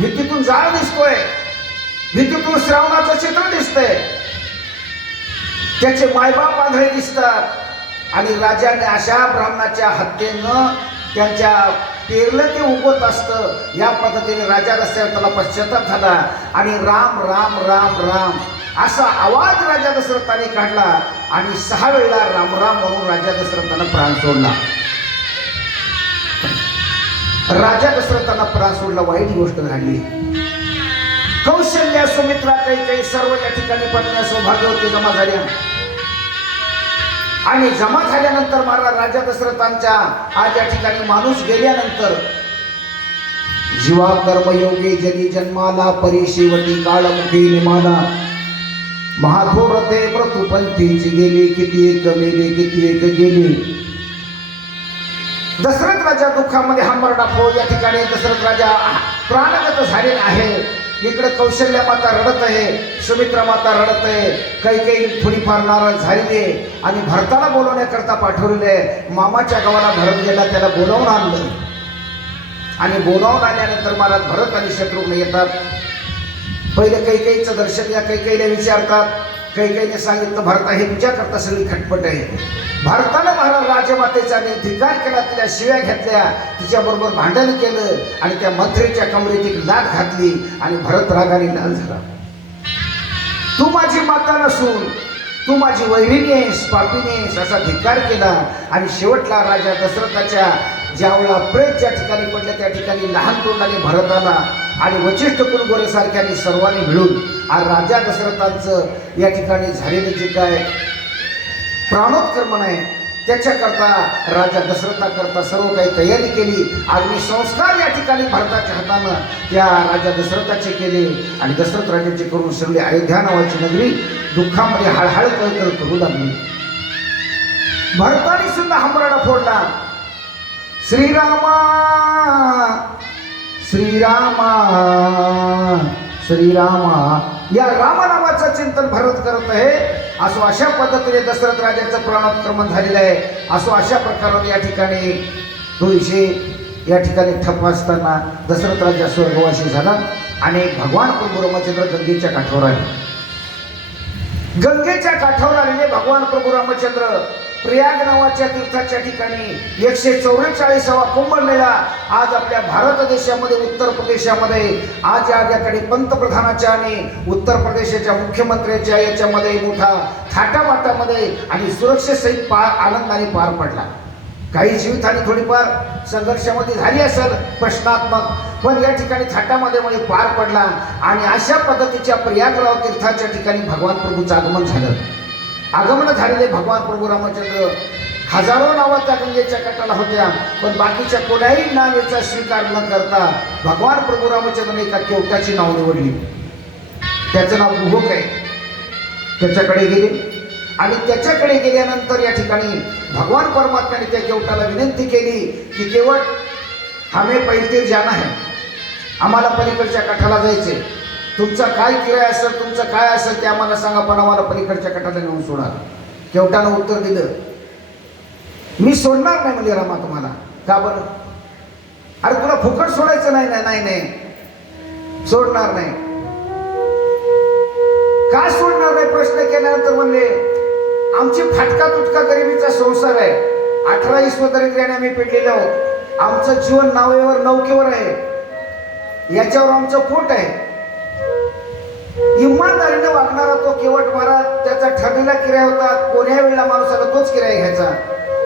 भीतीतून जाळ दिसतोय. भीतीतून श्रावणाचं चित्र दिसतंय. त्याचे मायबाप आंधळे दिसतात. आणि राजाने अशा ब्राह्मणाच्या हत्येनं त्यांच्या पेरलं ते उगवत असतं. या पद्धतीने राजा दशरथ त्याला पश्चाताप झाला. आणि राम राम राम राम असा आवाज राजा दशरथाने काढला. आणि सहा वेळेला राम राम म्हणून राजा दशरथानं प्राण सोडला. राजा दशरथांना प्राण सोडला वाईट गोष्ट घडली. कौशल्या सुमित्रा काही काही सर्व या ठिकाणी पत्न्या सौभाग्यवती जमा झाल्या. आणि जमा झाल्यानंतर महाराज राजा दशरथांच्या आज या ठिकाणी माणूस गेल्यानंतर जीवा कर्मयोगी जनी जन्माला परिशिवटी काळमुखी निमाला. महाथोरते प्रतुपंथीची गेली किती एक मेली किती एक गेली. दशरथ राजा दुःखामध्ये हा फो या ठिकाणी दशरथ राजा प्राणगत झालेला आहे. इकडे कौशल्य माता रडत आहे सुमित्रा माता रडत आहे. काही काही थोडीफार नाराज झालेली आहे आणि भरताला बोलवण्याकरता पाठवलेलं आहे. मामाच्या गावाला भरत गेला त्याला बोलावून आणलं. आणि बोलावून आल्यानंतर महाराज भरत आणि शत्रुघ्न येतात. पहिले काही काहीचं दर्शन या काही काहीला विचारतात. काही काहीने सांगितलं भरता हे तुझ्याकरता सगळी खटपट आहे. भारतानं महाराज राजमातेचा धिकार केला? तिला शिव्या घेतल्या. तिच्याबरोबर भांडण केलं आणि त्या मंत्रीच्या कमरेत एक लाट घातली आणि भरत रागाने लाल झाला. तू माझी माता नसून तू माझी वैरिणी आहेस पापिनी आहेस असा धिकार केला. आणि शेवटला राजा दशरथाच्या ज्यावेळा प्रेत ज्या ठिकाणी पडल्या त्या ठिकाणी लहान तोंडाने भरत आला. आणि वचिष्ठ कुलगोरेसारख्याने सर्वांनी मिळून आज राजा दशरथांचं या ठिकाणी झालेलं जे काय प्राणोत्क्रमण आहे त्याच्याकरता राजा दशरथाकरता सर्व काही तयारी केली. आणि संस्कार या ठिकाणी भारताच्या हातानं त्या राजा दशरथाचे केले आणि दशरथ राजाचे करून सगळी अयोध्या नावाची नगरी दुःखामध्ये हळहळ कळकळ करू लागली. भरताने सुद्धा हमराडा फोडला. श्रीरामा! श्रीरामा. श्रीरामा. या रामनामाचं चिंतन भरत करत आहे. असो अशा पद्धतीने दशरथ राजाचं प्राणोत्क्रमण झालेलं आहे. असो अशा प्रकारे या ठिकाणी तो विषय या ठिकाणी ठप असताना दशरथ राजा स्वर्गवासी झाला आणि भगवान प्रभू रामचंद्र गंगेच्या काठावर आहे गंगेच्या काठावर आलेले भगवान प्रभू रामचंद्र प्रयाग नावाच्या तीर्थाच्या ठिकाणी एकशे चौवेचाळीसावा कुंभमेळा आज आपल्या भारत देशामध्ये उत्तर प्रदेशामध्ये आज याकडे पंतप्रधानाच्या आणि उत्तर प्रदेशाच्या मुख्यमंत्र्याच्या याच्यामध्ये मोठा थाटामाटामध्ये आणि सुरक्षेसहित पार आनंदाने पार पडला. काही जीवितहानी थोडीफार संघर्षामध्ये झाली असेल प्रश्नात्मक पण या ठिकाणी थाटामध्ये मध्ये पार पडला आणि अशा पद्धतीच्या प्रयागराव तीर्थाच्या ठिकाणी भगवान प्रभूचं आगमन झालं. आगमन झालेले भगवान प्रभू रामचंद्र हजारो नावाच्या गंगेच्या कटाला होत्या पण बाकीच्या कोणाही नावेचा स्वीकार न करता भगवान प्रभू रामचंद्र एका केवटाची नाव निवडली. त्याचं नाव गुहक आहे. त्याच्याकडे गेले. आणि त्याच्याकडे गेल्यानंतर या ठिकाणी भगवान परमात्म्याने त्या केवटाला विनंती केली की केवळ हमे पैतीर जाणं आहे. आम्हाला पलीकडच्या काठाला जायचे तुमचा काय किराय असेल तुमचं काय असेल ते आम्हाला सांगा पण आम्हाला पलीकडच्या कटाला नेऊन सोडा. केवटानं उत्तर दिलं. मी सोडणार नाही म्हणजे रामा तुम्हाला. का बरं? अरे तुला फुकट सोडायचं नाही नाही नाही नाही. सोडणार नाही. का सोडणार नाही? प्रश्न केल्यानंतर म्हणले आमची फाटका तुटका गरिबीचा संसार आहे. अठरा इसव दरिद्र्याने आम्ही पेटलेले आहोत. आमचं जीवन नावेवर नौकेवर आहे. याच्यावर आमचं पोट आहे. केवट महाराज त्याचा ठरलेला किराया होता. कोण्या वेळेला माणसाला तोच किराया घ्यायचा?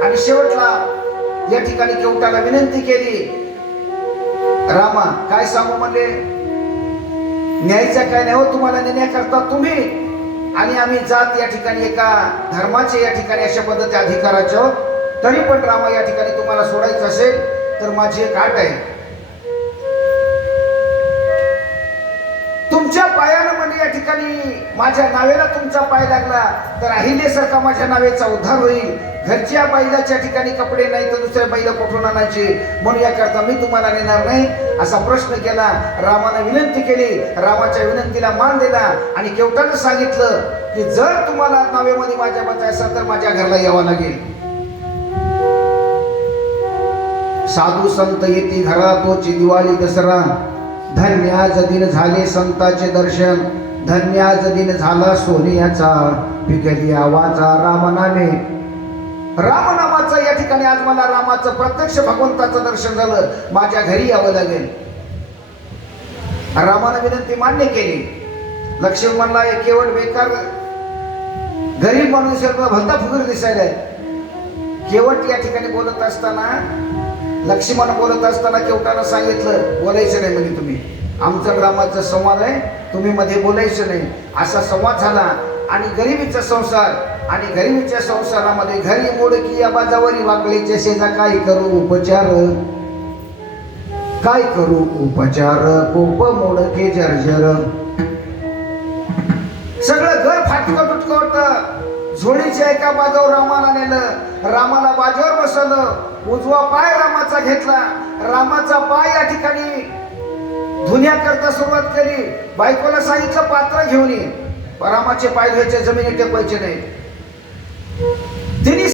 आणि शेवटला या ठिकाणी केवटाला विनंती केली. रामा काय सांगू म्हणले? न्यायचा काय नाही हो तुम्हाला नेण्याकरता तुम्ही. आणि आम्ही जात या ठिकाणी एका धर्माचे या ठिकाणी अशा पद्धती अधिकाराचे आहोत. तरी पण रामा या ठिकाणी तुम्हाला सोडायचं असेल तर माझी एक आट आहे. तुमच्या पाया या ठिकाणी माझ्या नावेला तुमचा पाय लागला तर अहिलेसारखा माझ्या नावेचा उद्धार होईल. घरच्या बैलाच्या ठिकाणी कपडे नाही तर दुसऱ्या बैला कुठून आणायचे? म्हणून याकरता मी तुम्हाला नेणार नाही असा प्रश्न केला. रामानं विनंती केली. रामाच्या विनंतीला मान दिला आणि केवटानं सांगितलं की जर तुम्हाला नावेमध्ये माझ्या मत असेल तर माझ्या घरला यावं लागेल. साधू संत येते घरा तोची दिवाळी दसरा. धन्य आज दिन झाले संताचे दर्शन. धन्य आज दिन झाला सोनियाचा. पिकली आवाचा रामनामे. रामनामाचा या ठिकाणी आज मला रामाचं प्रत्यक्ष भगवंताचं दर्शन झालं. माझ्या घरी यावं लागेल. रामानं विनंती मान्य केली. लक्ष्मणला "हे केवळ बेकार गरीब माणूस भलता फुगीर दिसायला केवट या ठिकाणी बोलत असताना लक्ष्मण बोलत असताना केवटानं सांगितलं बोलायचं नाही म्हणजे तुम्ही. आमचा रामाचा संवाद आहे. तुम्ही मध्ये बोलायचं नाही. असा संवाद झाला आणि गरिबीचा संसार आणि गरिबीच्या संसारामध्ये घरी मोडकी या बाजावरी वाकळीच्या शेजा काय करू उपचार? काय करू उपचार? कोप मोडके जर्जर? सगळं घर फाटकं तुटकं होत. झोळीच्या एका बाजावर रामाला नेलं. रामाला बाजूवर बसवलं. उजवा पाय रामाचा घेतला. रामाचा पाय या ठिकाणी धुण्याकरता सुरुवात केली. बायकोला सांगितलं पात्र घेऊन ये. रामाचे पाय धुवायचे जमिनीत टेकवायचे नाही तिने